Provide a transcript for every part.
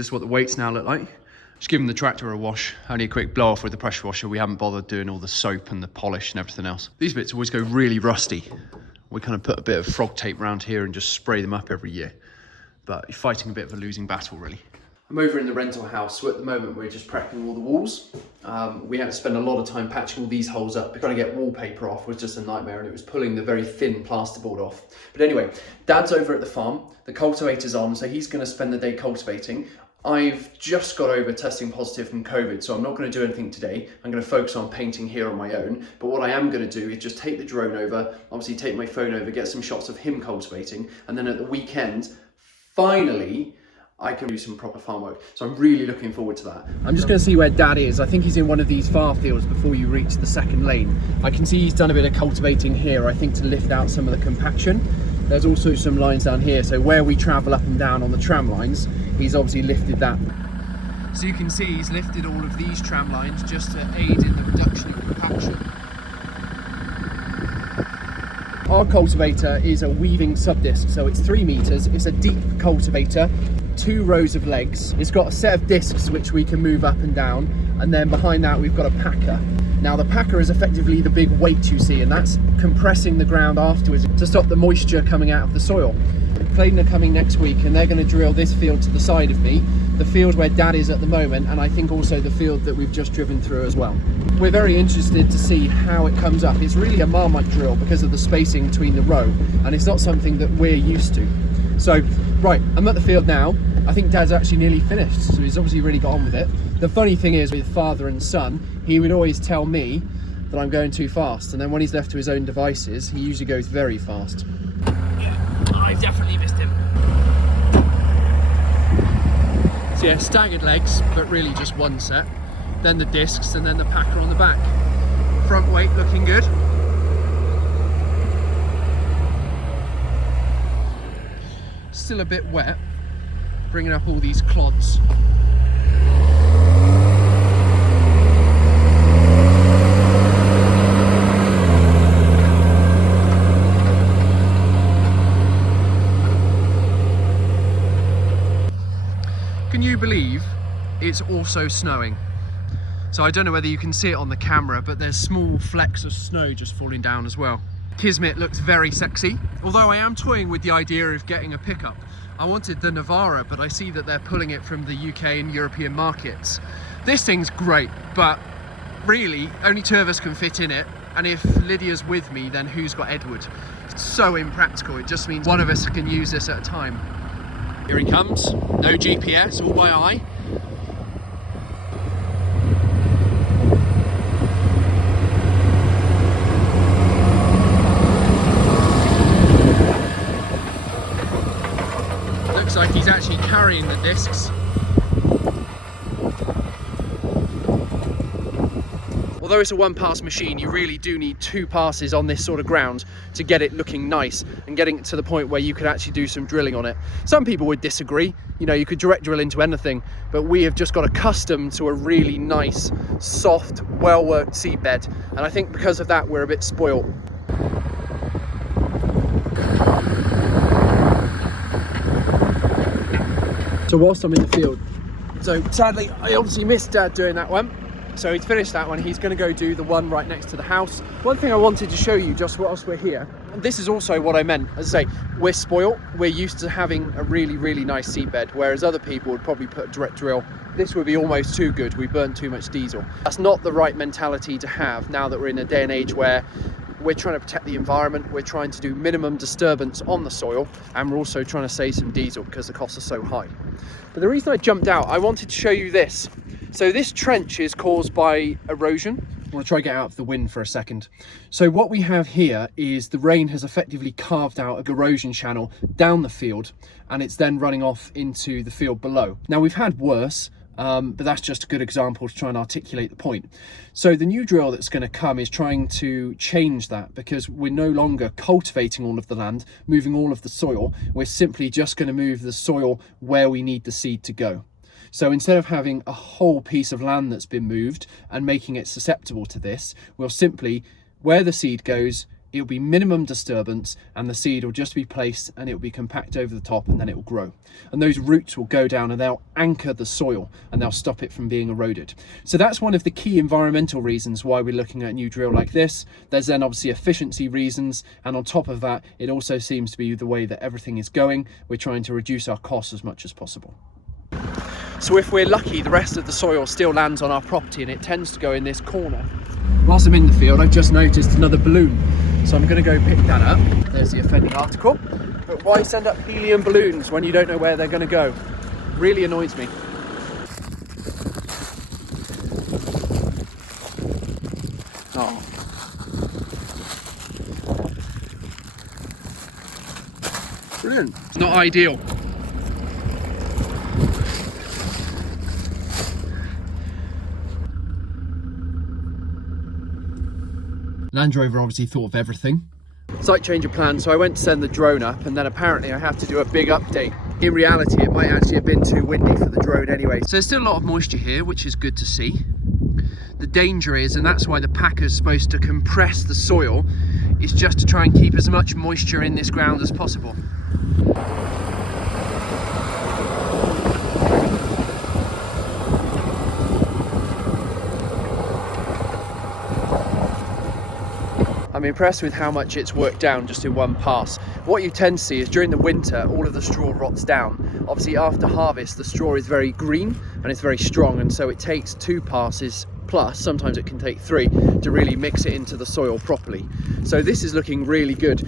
This is what the weights now look like. Just giving the tractor a wash, only a quick blow off with the pressure washer. We haven't bothered doing all the soap and the polish and everything else. These bits always go really rusty. We kind of put a bit of frog tape around here and just spray them up every year. But you're fighting a bit of a losing battle, really. I'm over in the rental house, so at the moment we're just prepping all the walls. We had to spend a lot of time patching all these holes up. Trying to get wallpaper off was just a nightmare, and it was pulling the very thin plasterboard off. But anyway, Dad's over at the farm, the cultivator's on, so he's going to spend the day cultivating. I've just got over testing positive from COVID, so I'm not going to do anything today. I'm going to focus on painting here on my own. But what I am going to do is just take the drone over, obviously take my phone over, get some shots of him cultivating, and then at the weekend, finally, I can do some proper farm work. So I'm really looking forward to that. I'm just going to see where Dad is. I think he's in one of these far fields before you reach the second lane. I can see he's done a bit of cultivating here, I think, to lift out some of the compaction. There's also some lines down here, so where we travel up and down on the tram lines, he's obviously lifted that. So you can see he's lifted all of these tram lines just to aid in the reduction of compaction. Our cultivator is a weaving sub-disc, so it's 3 meters. It's a deep cultivator, 2 rows of legs. It's got a set of discs which we can move up and down, and then behind that we've got a packer. Now the packer is effectively the big weight you see, and that's compressing the ground afterwards to stop the moisture coming out of the soil. Clayton are coming next week, and they're going to drill this field to the side of me, the field where Dad is at the moment, and I think also the field that we've just driven through as well. We're very interested to see how it comes up. It's really a Marmite drill because of the spacing between the row, and it's not something that we're used to. So, right, I'm at the field now. I think Dad's actually nearly finished, so he's obviously really got on with it. The funny thing is, with father and son, he would always tell me that I'm going too fast, and then when he's left to his own devices, he usually goes very fast. Yeah, I've definitely missed him. So yeah, staggered legs, but really just one set. Then the discs, and then the packer on the back. Front weight looking good. Still a bit wet, bringing up all these clods. Can you believe it's also snowing? So I don't know whether you can see it on the camera, but there's small flecks of snow just falling down as well. Kismet looks very sexy, although I am toying with the idea of getting a pickup. I wanted the Navara, but I see that they're pulling it from the UK and European markets. This thing's great, but really only 2 of us can fit in it, and if Lydia's with me, then who's got Edward? It's so impractical. It just means one of us can use this at a time. Here he comes, no GPS, all by eye. Looks like he's actually carrying the discs. Although it's a 1-pass machine, you really do need 2 passes on this sort of ground to get it looking nice and getting it to the point where you could actually do some drilling on it. Some people would disagree, you know, you could direct drill into anything, but we have just got accustomed to a really nice, soft, well-worked seedbed, and I think because of that we're a bit spoiled. So whilst I'm in the field, so sadly I obviously missed Dad doing that one. So he's finished that one. He's going to go do the one right next to the house. One thing I wanted to show you just whilst we're here, and this is also what I meant, as I say, we're spoilt. We're used to having a really, really nice seedbed, whereas other people would probably put a direct drill. This would be almost too good. We burn too much diesel. That's not the right mentality to have now that we're in a day and age where we're trying to protect the environment, we're trying to do minimum disturbance on the soil, and we're also trying to save some diesel because the costs are so high. But the reason I jumped out, I wanted to show you this. So this trench is caused by erosion. I want to try to get out of the wind for a second. So what we have here is the rain has effectively carved out a erosion channel down the field, and it's then running off into the field below. Now we've had worse, but that's just a good example to try and articulate the point. So the new drill that's going to come is trying to change that, because we're no longer cultivating all of the land, moving all of the soil. We're simply just going to move the soil where we need the seed to go. So instead of having a whole piece of land that's been moved and making it susceptible to this, we'll simply, where the seed goes, it'll be minimum disturbance, and the seed will just be placed and it will be compact over the top, and then it will grow. And those roots will go down and they'll anchor the soil and they'll stop it from being eroded. So that's one of the key environmental reasons why we're looking at a new drill like this. There's then obviously efficiency reasons, and on top of that, it also seems to be the way that everything is going. We're trying to reduce our costs as much as possible. So if we're lucky, the rest of the soil still lands on our property, and it tends to go in this corner. Whilst I'm in the field, I've just noticed another balloon. So I'm going to go pick that up. There's the offending article. But why send up helium balloons when you don't know where they're going to go? Really annoys me. Oh. Brilliant. It's not ideal. Land Rover obviously thought of everything. Site change of plan, so I went to send the drone up, and then apparently I have to do a big update. In reality, it might actually have been too windy for the drone anyway. So there's still a lot of moisture here, which is good to see. The danger is, and that's why the packer's supposed to compress the soil, is just to try and keep as much moisture in this ground as possible. I'm impressed with how much it's worked down just in one pass. What you tend to see is during the winter, all of the straw rots down. Obviously after harvest, the straw is very green and it's very strong, and so it takes 2 passes plus, sometimes it can take 3, to really mix it into the soil properly. So this is looking really good.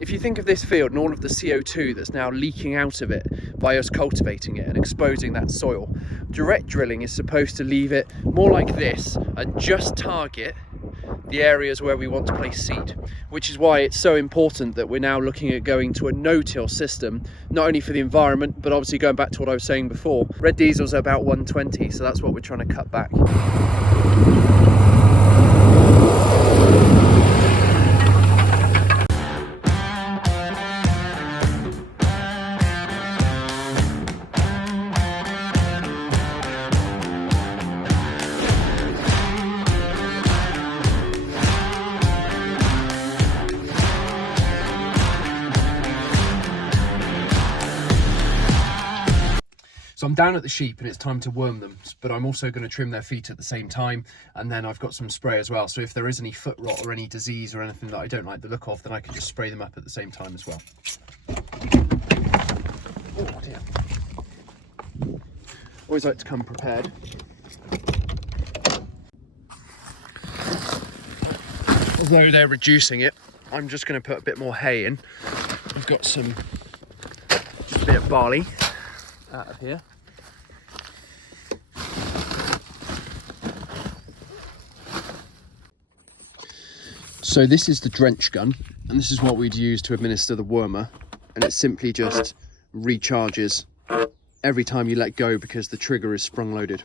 If you think of this field and all of the CO2 that's now leaking out of it by us cultivating it and exposing that soil, direct drilling is supposed to leave it more like this and just target the areas where we want to place seed, which is why it's so important that we're now looking at going to a no-till system, not only for the environment, but obviously going back to what I was saying before. Red diesels are about 120, so that's what we're trying to cut back. So I'm down at the sheep and it's time to worm them, but I'm also going to trim their feet at the same time, and then I've got some spray as well. So if there is any foot rot or any disease or anything that I don't like the look of, then I can just spray them up at the same time as well. Oh dear. Always like to come prepared. Although they're reducing it, I'm just going to put a bit more hay in. I've got just a bit of barley out of here. So this is the drench gun, and this is what we'd use to administer the wormer, and it simply just recharges every time you let go because the trigger is sprung loaded.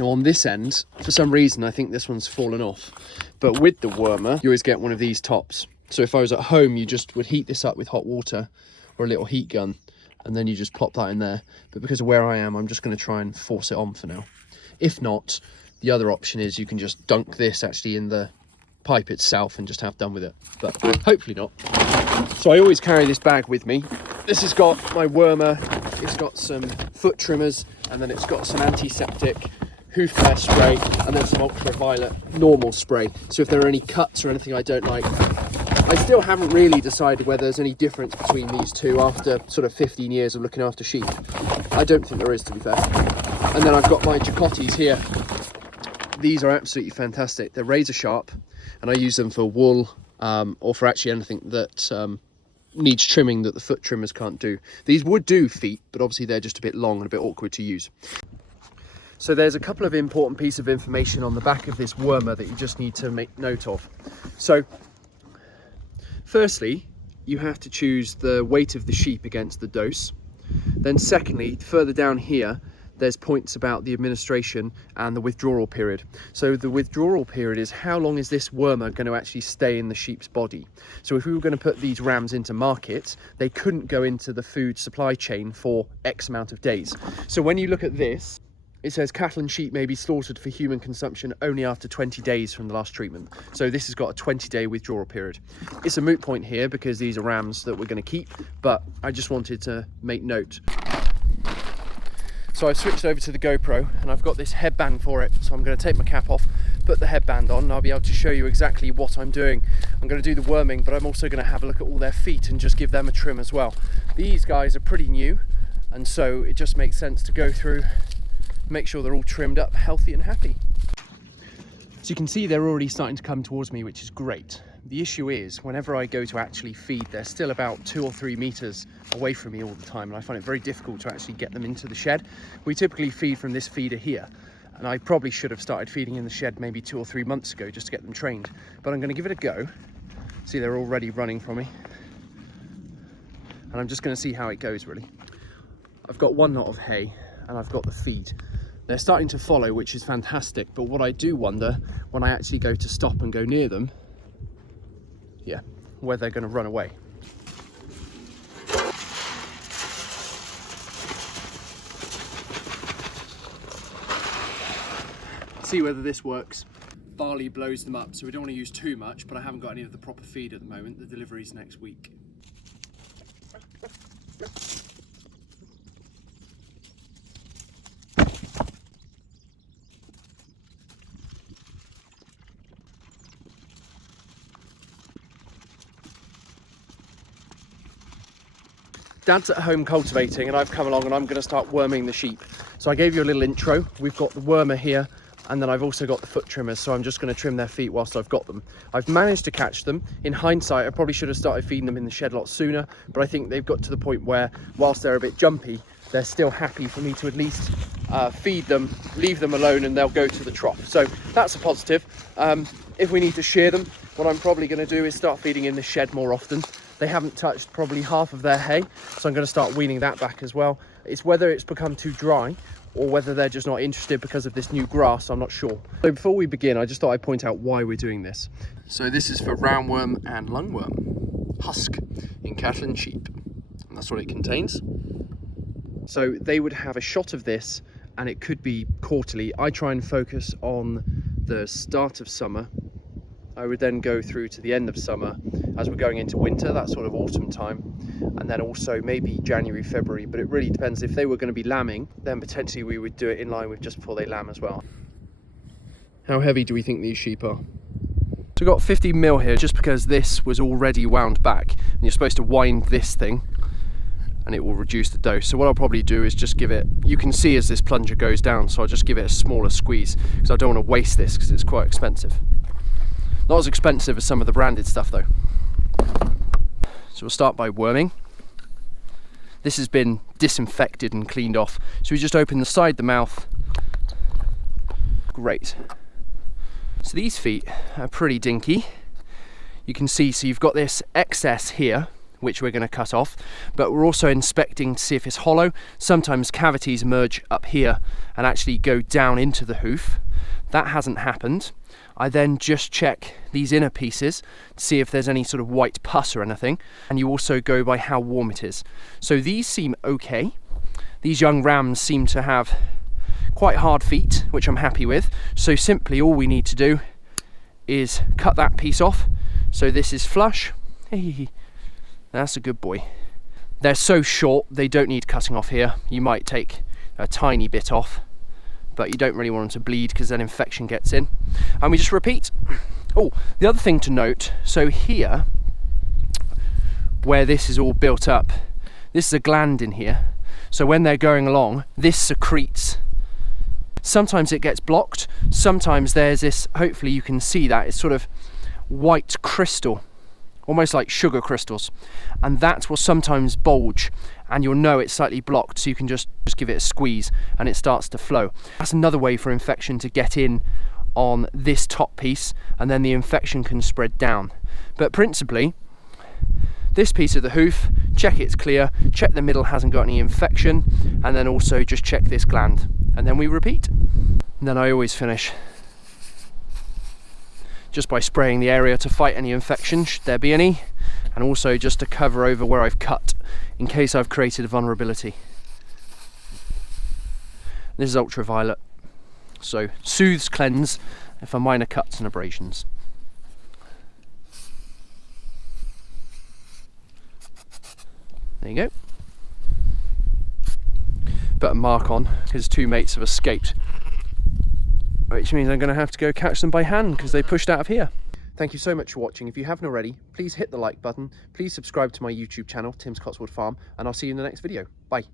Now on this end, for some reason I think this one's fallen off, but with the wormer you always get one of these tops. So if I was at home, you just would heat this up with hot water or a little heat gun, and then you just plop that in there. But because of where I am, I'm just going to try and force it on for now. If not, the other option is you can just dunk this actually in the pipe itself and just have done with it, but hopefully not. So I always carry this bag with me. This has got my wormer, it's got some foot trimmers, and then it's got some antiseptic hoof care spray, and then some ultraviolet normal spray. So if there are any cuts or anything I don't like, I still haven't really decided whether there's any difference between these two after sort of 15 years of looking after sheep. I don't think there is, to be fair. And then I've got my Cotteswolds here. These are absolutely fantastic. They're razor sharp, and I use them for wool or for actually anything that needs trimming that the foot trimmers can't do. These would do feet, but obviously they're just a bit long and a bit awkward to use. So there's a couple of important pieces of information on the back of this wormer that you just need to make note of. So firstly, you have to choose the weight of the sheep against the dose. Then secondly, further down here, there's points about the administration and the withdrawal period. So the withdrawal period is how long is this wormer going to actually stay in the sheep's body. So if we were going to put these rams into market, they couldn't go into the food supply chain for X amount of days. So when you look at this, it says cattle and sheep may be slaughtered for human consumption only after 20 days from the last treatment. So this has got a 20-day withdrawal period. It's a moot point here because these are rams that we're going to keep, but I just wanted to make note. So I've switched over to the GoPro and I've got this headband for it. So I'm going to take my cap off, put the headband on, and I'll be able to show you exactly what I'm doing. I'm going to do the worming, but I'm also going to have a look at all their feet and just give them a trim as well. These guys are pretty new, and so it just makes sense to go through, make sure they're all trimmed up, healthy and happy. So you can see they're already starting to come towards me, which is great. The issue is whenever I go to actually feed, they're still about 2 or 3 meters away from me all the time, and I find it very difficult to actually get them into the shed. We typically feed from this feeder here, and I probably should have started feeding in the shed maybe 2 or 3 months ago just to get them trained, but I'm going to give it a go. See, they're already running from me, and I'm just going to see how it goes really. I've got one knot of hay and I've got the feed. They're starting to follow, which is fantastic, but what I do wonder when I actually go to stop and go near them, yeah, where they're going to run away. See whether this works. Barley blows them up, so we don't want to use too much, but I haven't got any of the proper feed at the moment. The delivery's next week. Dad's at home cultivating and I've come along and I'm going to start worming the sheep. So I gave you a little intro. We've got the wormer here and then I've also got the foot trimmers, so I'm just going to trim their feet whilst I've got them. I've managed to catch them. In hindsight, I probably should have started feeding them in the shed a lot sooner, but I think they've got to the point where whilst they're a bit jumpy, they're still happy for me to at least feed them, leave them alone, and they'll go to the trough. So that's a positive. If we need to shear them, what I'm probably going to do is start feeding in the shed more often. They haven't touched probably half of their hay, so I'm going to start weaning that back as well. It's whether it's become too dry or whether they're just not interested because of this new grass, I'm not sure. So before we begin, I just thought I'd point out why we're doing this. So this is for roundworm and lungworm, husk in cattle and sheep, and that's what it contains. So they would have a shot of this, and it could be quarterly. I try and focus on the start of summer. I would then go through to the end of summer as we're going into winter, that sort of autumn time, and then also maybe January, February, but it really depends. If they were going to be lambing, then potentially we would do it in line with just before they lamb as well. How heavy do we think these sheep are? So we've got 50 mil here just because this was already wound back, and you're supposed to wind this thing and it will reduce the dose. So what I'll probably do is just give it, you can see as this plunger goes down, so I'll just give it a smaller squeeze because I don't want to waste this because it's quite expensive. Not as expensive as some of the branded stuff though. So we'll start by worming. This has been disinfected and cleaned off. So we just open the side of the mouth. Great. So these feet are pretty dinky. You can see, so you've got this excess here, which we're going to cut off, but we're also inspecting to see if it's hollow. Sometimes cavities emerge up here and actually go down into the hoof. That hasn't happened. I then just check these inner pieces to see if there's any sort of white pus or anything, and you also go by how warm it is. So these seem okay. These young rams seem to have quite hard feet, which I'm happy with. So simply all we need to do is cut that piece off. So this is flush. Hey, that's a good boy. They're so short, they don't need cutting off here. You might take a tiny bit off, but you don't really want them to bleed because then infection gets in. And we just repeat. Oh, the other thing to note, so here, where this is all built up, this is a gland in here. So when they're going along, this secretes. Sometimes it gets blocked, sometimes there's this, hopefully you can see that, it's sort of white crystal, almost like sugar crystals, and that will sometimes bulge, and you'll know it's slightly blocked, so you can just give it a squeeze and it starts to flow. That's another way for infection to get in on this top piece, and then the infection can spread down. But principally, this piece of the hoof check it's clear, check the middle hasn't got any infection, and then also just check this gland, and then we repeat. And then I always finish just by spraying the area to fight any infection, should there be any, and also just to cover over where I've cut in case I've created a vulnerability. This is ultraviolet, so soothes, cleanse for minor cuts and abrasions. There you go. Put a mark on because 2 mates have escaped, which means I'm going to have to go catch them by hand because they pushed out of here. Thank you so much for watching. If you haven't already, please hit the like button. Please subscribe to my YouTube channel, Tim's Cotteswold Farm, and I'll see you in the next video. Bye.